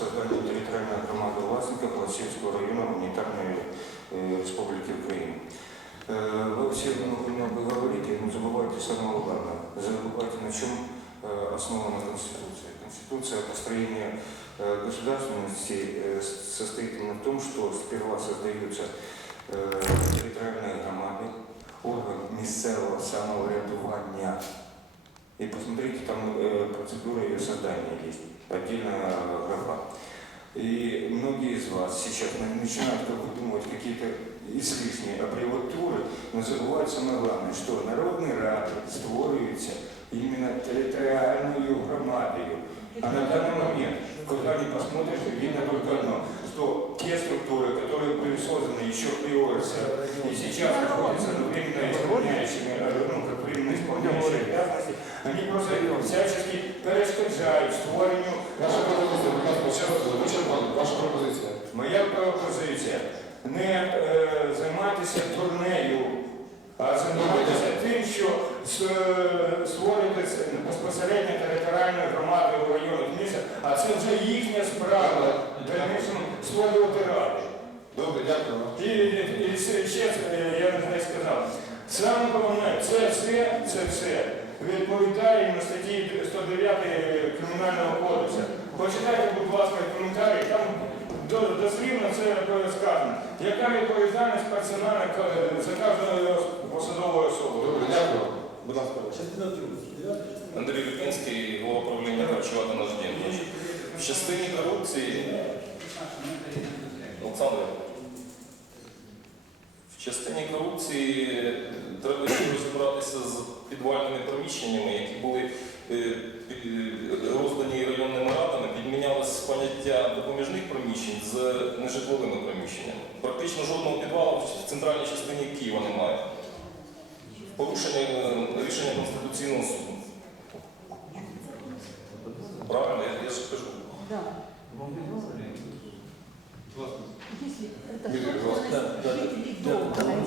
созданию территориальной громады властников Лосевского района гуманитарной э, республики Украины. Э, Вы все много много говорите, но забывайте самое главное. Забывайте, на чем э, основана Конституция. Конституция построения э, государственности э, с- состоит именно в том, что сперва создаются э, территориальные громады, орган місцевого самоврядування. И посмотрите, там э, процедура ее создания есть, отдельная э, графа. И многие из вас сейчас на- начинают как выдумывать какие-то излишние аббревиатуры, но забывают самое главное, что народные рады створюються именно территориальную громадою. А на данный момент, когда не посмотришь, видно только одно, что те структуры, которые всячески перешкоджають створенню Ваша пропозиція, будь ласка, ще раз вичерпано. Ваша пропозиція. Моя пропозиція не е, займатися турнею, а займатися тим, що е, створювати це безпосередньо територіальну громаду в районах міста, а це вже їхня справа, дальнішим створювати ради. Добре, дякую. І, і, і ще, ще е, я не сказав, саме головне, це все, це все відповідає на статті 109 Кримінального кодексу. Почитайте, будь ласка, коментарі, там до- дослівно це сказано. Яка відповідальність персональна за кожною посадовою особою? Добре, дякую. Будь ласка. Андрій Ліпінський, голова правління харчувати наш дім. В частині корупції, Олександр, в частині корупції треба розібратися з підвальними приміщеннями, які були е, е, роздані районними радами, підмінялось поняття допоміжних приміщень з нежитловими приміщеннями. Практично жодного підвалу в центральній частині Києва немає. Порушення е, рішення Конституційного суду. Правильно, я, ж кажу. Если это жителей дома,